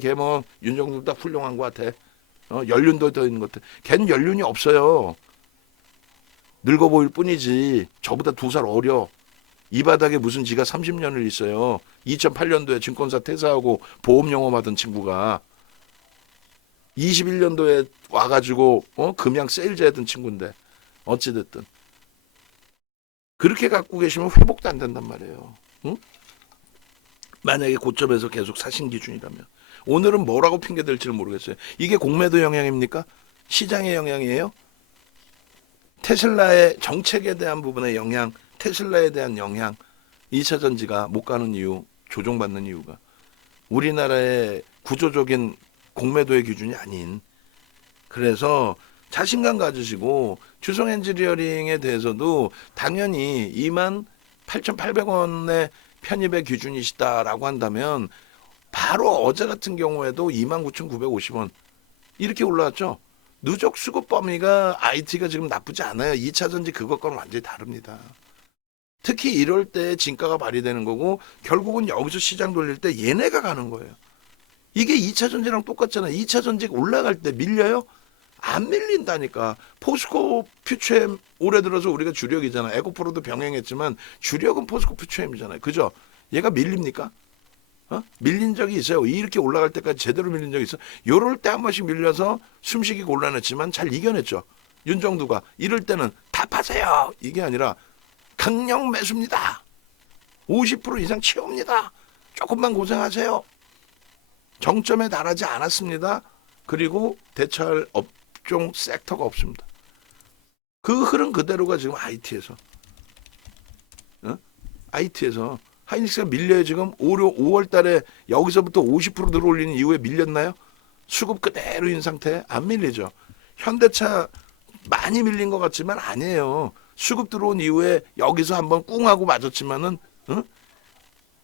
걔 뭐 윤정도보다 훌륭한 것 같아. 연륜도 더 있는 것 같아. 걔는 연륜이 없어요. 늙어 보일 뿐이지. 저보다 2살 어려. 이 바닥에 무슨 지가 30년을 있어요. 2008년도에 증권사 퇴사하고 보험 영업하던 친구가 21년도에 와가지고 금양 세일즈 하던 친구인데 어찌됐든 그렇게 갖고 계시면 회복도 안 된단 말이에요. 응? 만약에 고점에서 계속 사신 기준이라면. 오늘은 뭐라고 핑계댈지는 모르겠어요. 이게 공매도 영향입니까? 시장의 영향이에요? 테슬라의 정책에 대한 부분의 영향, 테슬라에 대한 영향, 2차 전지가 못 가는 이유, 조종받는 이유가 우리나라의 구조적인 공매도의 기준이 아닌. 그래서 자신감 가지시고 주성 엔지니어링에 대해서도 당연히 28,800원의 편입의 기준이시다라고 한다면 바로 어제 같은 경우에도 29,950원 이렇게 올라왔죠. 누적 수급 범위가 IT가 지금 나쁘지 않아요. 2차 전지 그것과는 완전히 다릅니다. 특히 이럴 때 진가가 발휘되는 거고 결국은 여기서 시장 돌릴 때 얘네가 가는 거예요. 이게 2차 전지랑 똑같잖아요. 2차 전지 올라갈 때 밀려요? 안 밀린다니까. 포스코 퓨처엠 올해 들어서 우리가 주력이잖아. 에코프로도 병행했지만 주력은 포스코 퓨처엠이잖아요. 그죠? 얘가 밀립니까? 밀린 적이 있어요. 이렇게 올라갈 때까지 제대로 밀린 적이 있어. 요럴 때 한 번씩 밀려서 숨쉬기 곤란했지만 잘 이겨냈죠. 윤정두가. 이럴 때는 다 파세요. 이게 아니라 강력 매수입니다. 50% 이상 채웁니다. 조금만 고생하세요. 정점에 달하지 않았습니다. 그리고 대처할 업종 섹터가 없습니다. 그 흐름 그대로가 지금 IT에서 하이닉스가 밀려요. 지금 5월 달에 여기서부터 50% 들어올리는 이후에 밀렸나요? 수급 그대로인 상태 안 밀리죠. 현대차 많이 밀린 것 같지만 아니에요. 수급 들어온 이후에 여기서 한번 꿍 하고 맞았지만은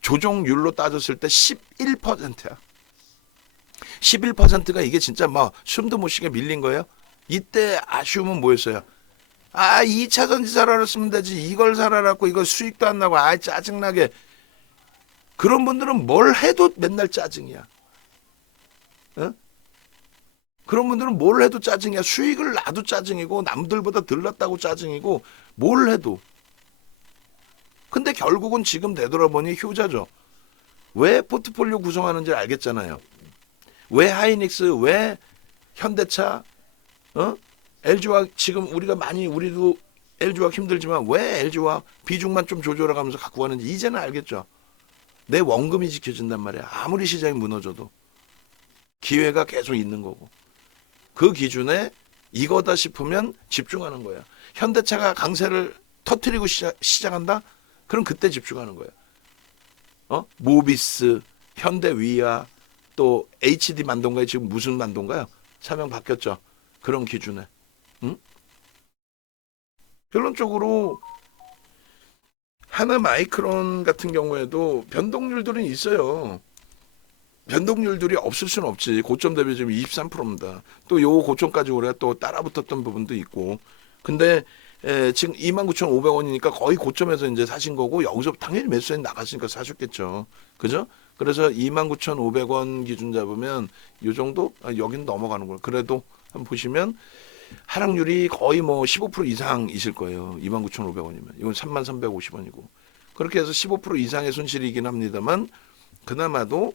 조정률로 따졌을 때 11%야. 11%가 이게 진짜 뭐 숨도 못 쉬게 밀린 거예요. 이때 아쉬움은 뭐였어요? 2차 전지 사라고 쓰면 되지. 이걸 사라고 이거 수익도 안 나고 짜증나게. 그런 분들은 뭘 해도 맨날 짜증이야. 어? 그런 분들은 뭘 해도 짜증이야. 수익을 나도 짜증이고 남들보다 덜 났다고 짜증이고 뭘 해도. 근데 결국은 지금 되돌아보니 효자죠. 왜 포트폴리오 구성하는지 알겠잖아요. 왜 하이닉스, 왜 현대차, LG화학 지금 우리도 LG화학 힘들지만 왜 LG화학 비중만 좀 조절해 가면서 갖고 가는지 이제는 알겠죠. 내 원금이 지켜진단 말이야. 아무리 시장이 무너져도 기회가 계속 있는 거고. 그 기준에 이거다 싶으면 집중하는 거야. 현대차가 강세를 터트리고 시작한다? 그럼 그때 집중하는 거야. 모비스, 현대위아, 또 HD 만동가에 지금 무슨 만동가요? 사명 바뀌었죠. 그런 기준에. 결론적으로 하나 마이크론 같은 경우에도 변동률들은 있어요. 변동률들이 없을 수는 없지. 고점 대비 지금 23%입니다. 또 요 고점까지 우리가 또 따라붙었던 부분도 있고. 근데 지금 29,500원이니까 거의 고점에서 이제 사신 거고 여기서 당연히 매수에 나갔으니까 사셨겠죠. 그죠? 그래서 29,500원 기준 잡으면 요 정도 여기는 넘어가는 거예요. 그래도 한번 보시면 하락률이 거의 뭐 15% 이상이실 거예요. 29,500원이면. 이건 33,350원이고. 그렇게 해서 15% 이상의 손실이긴 합니다만 그나마도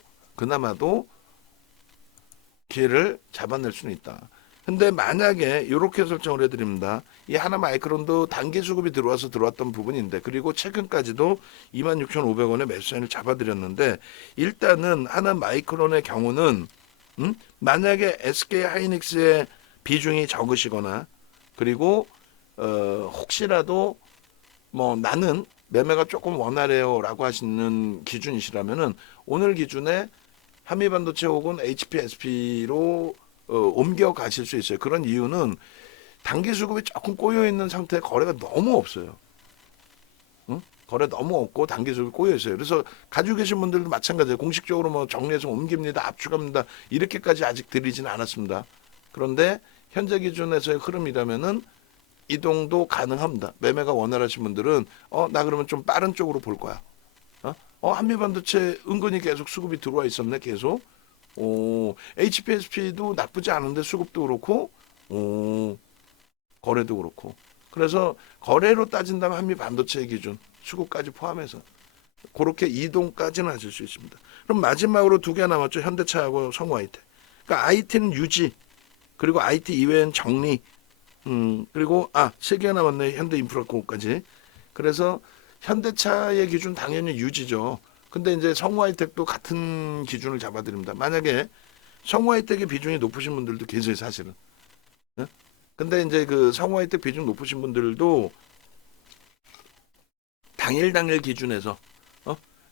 기회를 잡아낼 수는 있다. 근데 만약에 이렇게 설정을 해드립니다. 이 하나 마이크론도 단기 수급이 들어왔던 부분인데 그리고 최근까지도 26,500원의 매수선을 잡아드렸는데 일단은 하나 마이크론의 경우는 만약에 SK 하이닉스의 비중이 적으시거나 그리고 혹시라도 뭐 나는 매매가 조금 원활해요라고 하시는 기준이시라면은 오늘 기준에 한미반도체 혹은 HPSP로 옮겨 가실 수 있어요. 그런 이유는 단기 수급이 조금 꼬여 있는 상태에 거래가 너무 없어요. 거래 너무 없고 단기 수급이 꼬여 있어요. 그래서 가지고 계신 분들도 마찬가지예요. 공식적으로 뭐 정리해서 옮깁니다, 압축합니다 이렇게까지 아직 드리지는 않았습니다. 그런데 현재 기준에서의 흐름이라면은 이동도 가능합니다. 매매가 원활하신 분들은 나 그러면 좀 빠른 쪽으로 볼 거야. 한미반도체 은근히 계속 수급이 들어와 있었네. 계속. HPSP도 나쁘지 않은데 수급도 그렇고 거래도 그렇고. 그래서 거래로 따진다면 한미반도체 기준 수급까지 포함해서 그렇게 이동까지는 하실 수 있습니다. 그럼 마지막으로 두 개 남았죠. 현대차하고 성우IT. 그러니까 IT는 유지 그리고 IT 이외엔 정리 그리고 세 개가 남았네. 현대인프라코까지. 그래서 현대차의 기준 당연히 유지죠. 근데 이제 성우하이텍도 같은 기준을 잡아드립니다. 만약에 성우하이텍의 비중이 높으신 분들도 계세요, 사실은. 근데 이제 그 성우하이텍 비중 높으신 분들도 당일 기준에서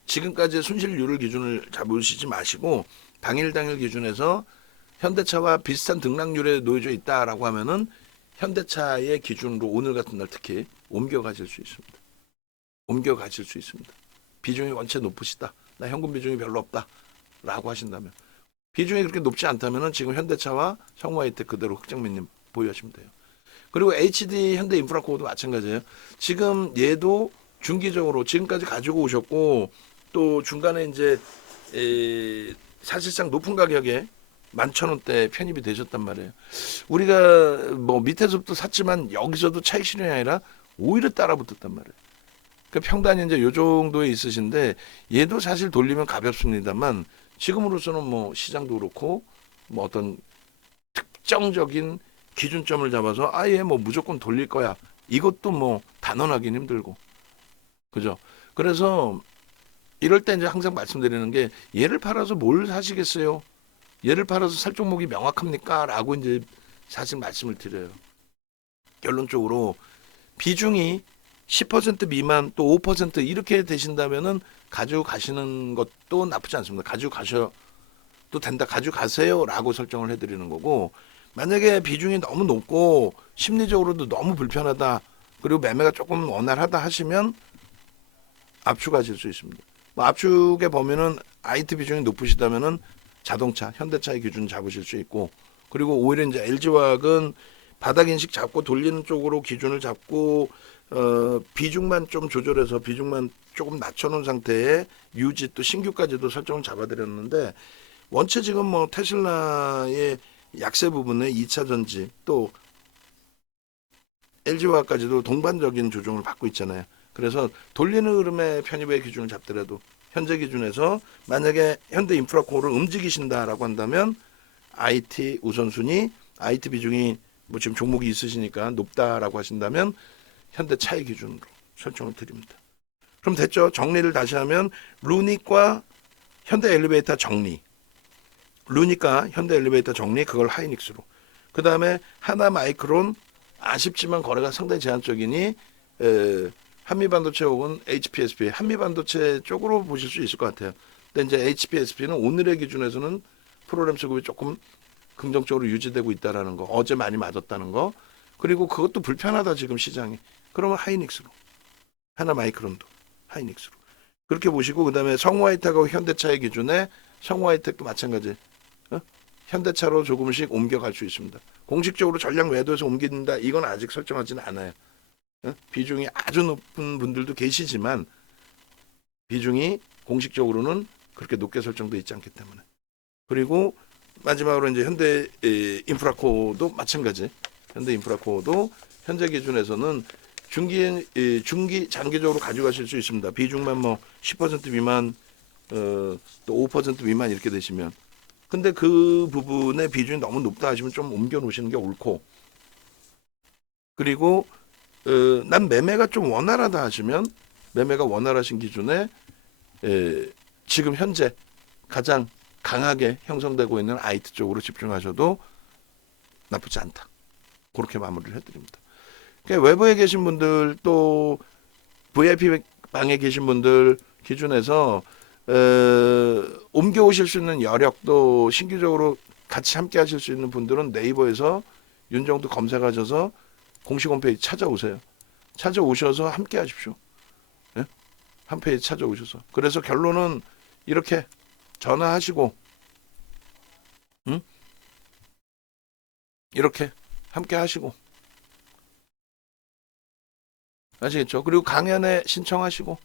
지금까지의 손실률을 기준을 잡으시지 마시고 당일 기준에서 현대차와 비슷한 등락률에 놓여져 있다라고 하면은 현대차의 기준으로 오늘 같은 날 특히 옮겨가실 수 있습니다. 비중이 원체 높으시다. 나 현금 비중이 별로 없다. 라고 하신다면. 비중이 그렇게 높지 않다면 지금 현대차와 성우하이텍 그대로 흑정민님 보유하시면 돼요. 그리고 HD 현대인프라코어도 마찬가지예요. 지금 얘도 중기적으로 지금까지 가지고 오셨고 또 중간에 이제 사실상 높은 가격에 11,000원대 편입이 되셨단 말이에요. 우리가 뭐 밑에서부터 샀지만 여기서도 차익 실현이 아니라 오히려 따라붙었단 말이에요. 그 평단이 이제 요 정도에 있으신데 얘도 사실 돌리면 가볍습니다만 지금으로서는 뭐 시장도 그렇고 뭐 어떤 특정적인 기준점을 잡아서 아예 뭐 무조건 돌릴 거야. 이것도 뭐 단언하기는 힘들고. 그죠? 그래서 이럴 때 이제 항상 말씀드리는 게 얘를 팔아서 뭘 사시겠어요? 얘를 팔아서 살 종목이 명확합니까? 라고 이제 사실 말씀을 드려요. 결론적으로 비중이 10% 미만 또 5% 이렇게 되신다면은 가지고 가시는 것도 나쁘지 않습니다. 가지고 가셔도 된다. 가지고 가세요라고 설정을 해드리는 거고, 만약에 비중이 너무 높고 심리적으로도 너무 불편하다, 그리고 매매가 조금 원활하다 하시면 압축하실 수 있습니다. 뭐 압축에 보면은 IT 비중이 높으시다면은 자동차, 현대차의 기준 잡으실 수 있고, 그리고 오히려 이제 LG화학은 바닥 인식 잡고 돌리는 쪽으로 기준을 잡고 비중만 좀 조절해서 비중만 조금 낮춰놓은 상태에 유지 또 신규까지도 설정을 잡아드렸는데, 원체 지금 뭐 테슬라의 약세 부분에 2차 전지 또 LG화학까지도 동반적인 조정을 받고 있잖아요. 그래서 돌리는 흐름의 편입의 기준을 잡더라도 현재 기준에서 만약에 현대 인프라코어를 움직이신다라고 한다면 IT 우선순위, IT 비중이 뭐 지금 종목이 있으시니까 높다라고 하신다면 현대차의 기준으로 설정을 드립니다. 그럼 됐죠? 정리를 다시 하면 루닉과 현대 엘리베이터 정리, 루닉과 현대 엘리베이터 정리, 그걸 하이닉스로. 그 다음에 하나 마이크론, 아쉽지만 거래가 상당히 제한적이니 한미반도체 혹은 HPSP, 한미반도체 쪽으로 보실 수 있을 것 같아요. 근데 이제 HPSP는 오늘의 기준에서는 프로그램 수급이 조금 긍정적으로 유지되고 있다라는 거, 어제 많이 맞았다는 거, 그리고 그것도 불편하다 지금 시장이. 그러면 하이닉스로, 하나 마이크론도 하이닉스로 그렇게 보시고, 그 다음에 성우하이텍하고 현대차의 기준에 성우하이텍도 마찬가지. 현대차로 조금씩 옮겨갈 수 있습니다. 공식적으로 전략 매도해서 옮긴다, 이건 아직 설정하지는 않아요. 비중이 아주 높은 분들도 계시지만 비중이 공식적으로는 그렇게 높게 설정돼 있지 않기 때문에. 그리고 마지막으로 이제 현대 인프라코어도 마찬가지. 현대 인프라코어도 현재 기준에서는 중기 장기적으로 가져가실 수 있습니다. 비중만 뭐 10% 미만, 또 5% 미만 이렇게 되시면. 근데 그 부분의 비중이 너무 높다 하시면 좀 옮겨 놓으시는 게 옳고, 그리고 난 매매가 좀 원활하다 하시면 매매가 원활하신 기준에 지금 현재 가장 강하게 형성되고 있는 IT 쪽으로 집중하셔도 나쁘지 않다. 그렇게 마무리를 해드립니다. 그러니까 외부에 계신 분들 또 VIP 방에 계신 분들 기준에서 옮겨오실 수 있는 여력도 신규적으로 같이 함께 하실 수 있는 분들은 네이버에서 윤정도 검색하셔서 공식 홈페이지 찾아오세요. 찾아오셔서 함께 하십시오. 네? 한 페이지 찾아오셔서. 그래서 결론은 이렇게 전화하시고, 이렇게 함께 하시고, 아시겠죠? 그리고 강연회 신청하시고,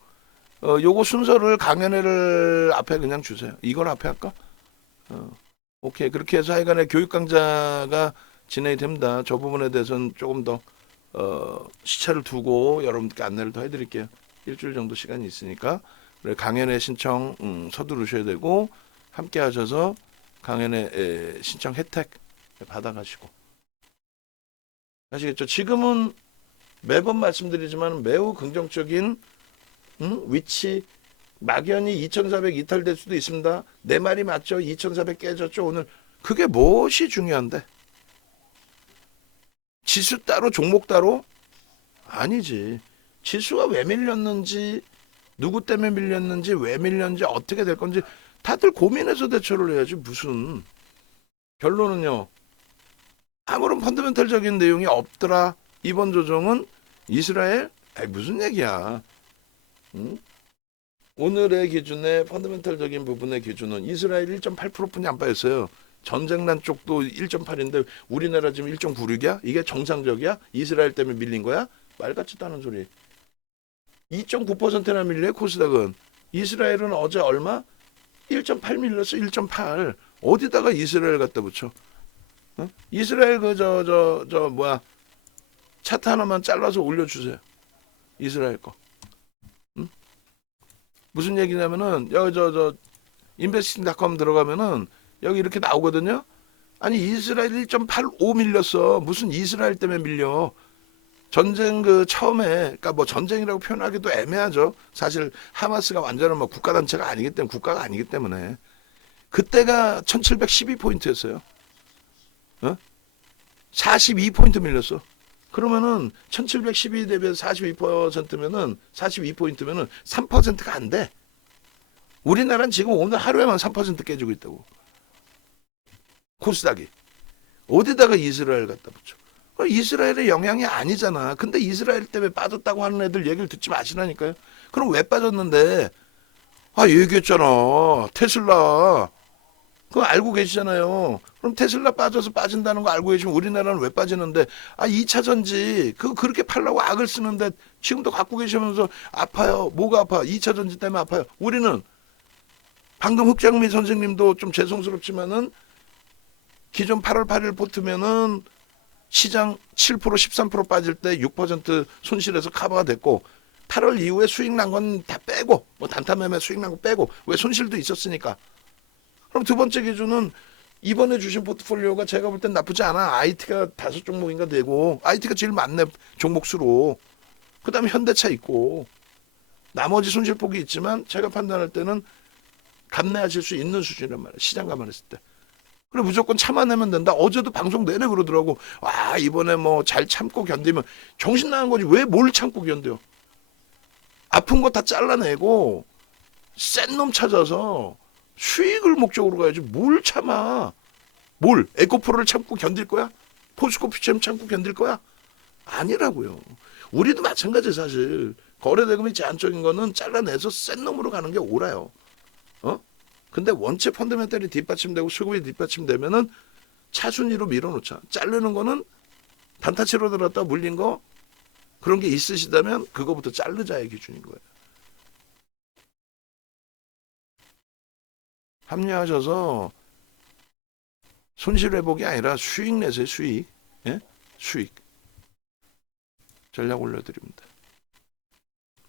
요거 순서를 강연회를 앞에 그냥 주세요. 이걸 앞에 할까? 오케이. 그렇게 해서 하여간에 교육 강좌가 진행이 됩니다. 저 부분에 대해서는 조금 더 시차를 두고 여러분들께 안내를 더 해드릴게요. 일주일 정도 시간이 있으니까. 강연회 신청 서두르셔야 되고, 함께 하셔서 강연회 신청 혜택 받아가시고. 아시겠죠? 지금은 매번 말씀드리지만 매우 긍정적인 위치, 막연히 2400 이탈될 수도 있습니다. 내 말이 맞죠? 2400 깨졌죠 오늘. 그게 무엇이 중요한데? 지수 따로 종목 따로? 아니지. 지수가 왜 밀렸는지, 누구 때문에 밀렸는지, 왜 밀렸는지, 어떻게 될 건지 다들 고민해서 대처를 해야지. 무슨 결론은요, 아무런 펀더멘털적인 내용이 없더라. 이번 조정은 이스라엘? 무슨 얘기야. 오늘의 기준에 펀더멘털적인 부분의 기준은 이스라엘 1.8%뿐이 안 빠졌어요. 전쟁난 쪽도 1.8인데 우리나라 지금 1.96이야? 이게 정상적이야? 이스라엘 때문에 밀린 거야? 말 같지도 않은 소리. 2.9%나 밀려요, 코스닥은. 이스라엘은 어제 얼마? 1.8 밀렸어. 1.8. 어디다가 이스라엘 갖다 붙여? 이스라엘 차트 하나만 잘라서 올려주세요. 이스라엘 거. 무슨 얘기냐면은 여기 investing.com 들어가면은 여기 이렇게 나오거든요. 아니 이스라엘 1.85 밀렸어. 무슨 이스라엘 때문에 밀려? 전쟁 처음에, 그러니까 뭐 전쟁이라고 표현하기도 애매하죠. 사실 하마스가 완전한 뭐 국가단체가 아니기 때문에, 국가가 아니기 때문에. 그때가 1712포인트였어요. 42포인트 밀렸어. 그러면은 1712 대비해서 42%면은 42포인트면은 3%가 안 돼. 우리나라는 지금 오늘 하루에만 3% 깨지고 있다고. 코스닥이. 어디다가 이스라엘 갖다 붙여. 이스라엘의 영향이 아니잖아. 근데 이스라엘 때문에 빠졌다고 하는 애들 얘기를 듣지 마시라니까요. 그럼 왜 빠졌는데? 아, 얘기했잖아. 테슬라. 그거 알고 계시잖아요. 그럼 테슬라 빠져서 빠진다는 거 알고 계시면 우리나라는 왜 빠지는데, 아, 2차 전지, 그거 그렇게 팔라고 악을 쓰는데 지금도 갖고 계시면서 아파요. 뭐가 아파? 2차 전지 때문에 아파요. 우리는 방금 흑장미 선생님도 좀 죄송스럽지만은 기존 8월 8일 보트면은 시장 7% 13% 빠질 때 6% 손실해서 커버가 됐고 8월 이후에 수익 난 건 다 빼고 뭐 단타 매매 수익 난 거 빼고 왜 손실도 있었으니까. 그럼 두 번째 기준은 이번에 주신 포트폴리오가 제가 볼 땐 나쁘지 않아. IT가 5종목인가 되고 IT가 제일 많네 종목 수로. 그다음에 현대차 있고 나머지 손실폭이 있지만 제가 판단할 때는 감내하실 수 있는 수준이란 말이야. 시장 감안했을 때. 그래 무조건 참아내면 된다. 어제도 방송 내내 그러더라고. 와 이번에 뭐 잘 참고 견디면 정신 나간 거지. 왜 뭘 참고 견뎌? 아픈 거 다 잘라내고 센 놈 찾아서 수익을 목적으로 가야지. 뭘 참아? 뭘? 에코프로를 참고 견딜 거야? 포스코피처럼 참고 견딜 거야? 아니라고요. 우리도 마찬가지 사실. 거래대금이 제한적인 거는 잘라내서 센 놈으로 가는 게 옳아요. 어? 근데 원체 펀더멘탈이 뒷받침되고 수급이 뒷받침되면은 차순위로 밀어놓자. 자르는 거는 단타치로 들었다 물린 거 그런 게 있으시다면 그거부터 자르자의 기준인 거예요. 합리하셔서 손실 회복이 아니라 수익 내세요. 수익. 예? 수익. 전략 올려드립니다.